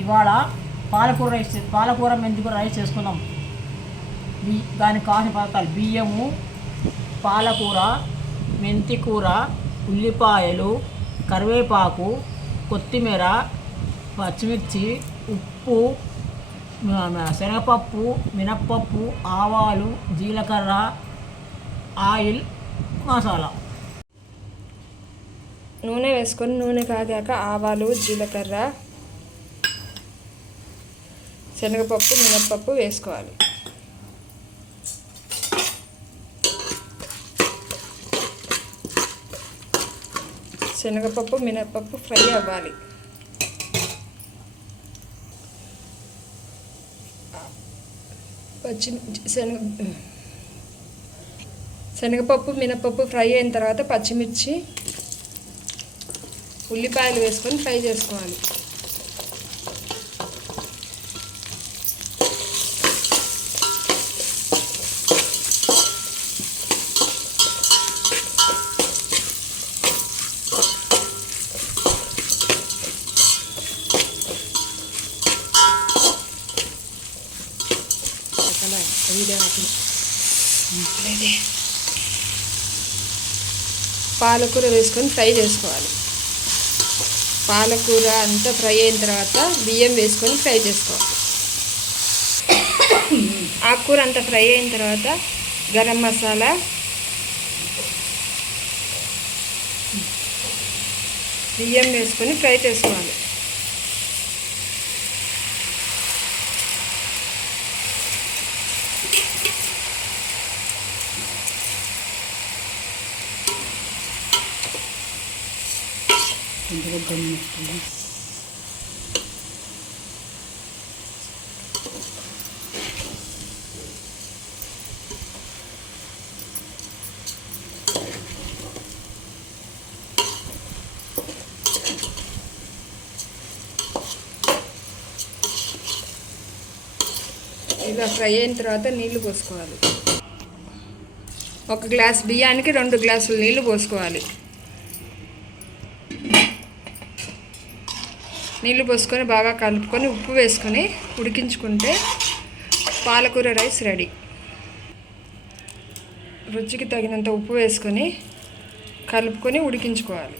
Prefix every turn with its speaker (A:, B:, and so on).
A: ఇవాళ పాలకూర రైస్ పాలకూర మెంతి కూర రైస్ చేసుకుందాం బి దానికి కావాల్సిన పదార్థాలు బియ్యము పాలకూర మెంతికూర ఉల్లిపాయలు కరివేపాకు కొత్తిమీర పచ్చిమిర్చి ఉప్పు శనగపప్పు మినప్పప్పు ఆవాలు జీలకర్ర ఆయిల్ మసాలా.
B: నూనె వేసుకొని నూనె కాగాక ఆవాలు జీలకర్ర శనగపప్పు మినప్పప్పు వేసుకోవాలి. శనగపప్పు మినప్పప్పు ఫ్రై అవ్వాలి. పచ్చి శనగ శనగపప్పు మినపప్పు ఫ్రై అయిన తర్వాత పచ్చిమిర్చి ఉల్లిపాయలు వేసుకొని ఫ్రై చేసుకోవాలి. పాలకూర వేసుకొని ఫ్రై చేసుకోవాలి. పాలకూర అంతా ఫ్రై అయిన తర్వాత బియ్యం వేసుకొని ఫ్రై చేసుకోవాలి. ఆకుకూర అంతా ఫ్రై అయిన తర్వాత గరం మసాలా. బియ్యం వేసుకొని ఫ్రై చేసుకోవాలి. ఇలా ఫ్రై అయిన తర్వాత నీళ్ళు పోసుకోవాలి. ఒక గ్లాస్ బియ్యానికి రెండు గ్లాసులు నీళ్ళు పోసుకోవాలి. నీళ్ళు పోసుకొని బాగా కలుపుకొని ఉప్పు వేసుకొని ఉడికించుకుంటే పాలకూర రైస్ రెడీ. రుచికి తగినంత ఉప్పు వేసుకొని కలుపుకొని ఉడికించుకోవాలి.